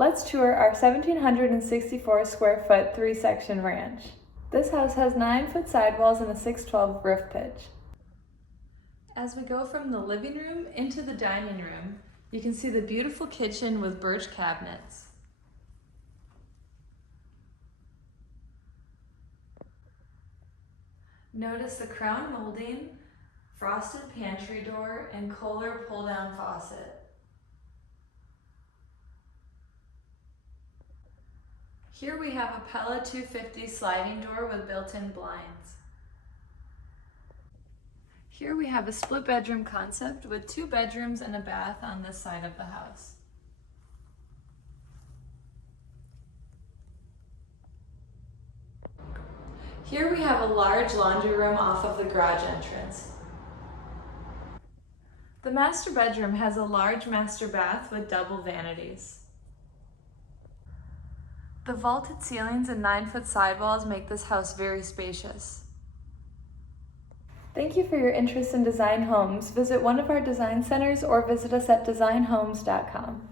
Let's tour our 1,764 square foot 3-section ranch. This house has 9-foot sidewalls and a 612 roof pitch. As we go from the living room into the dining room, you can see the beautiful kitchen with birch cabinets. Notice the crown molding, frosted pantry door, and Kohler pull-down faucet. Here we have a Pella 250 sliding door with built-in blinds. Here we have a split bedroom concept with 2 bedrooms and a bath on this side of the house. Here we have a large laundry room off of the garage entrance. The master bedroom has a large master bath with double vanities. The vaulted ceilings and 9-foot sidewalls make this house very spacious. Thank you for your interest in design homes. Visit one of our design centers or visit us at designhomes.com.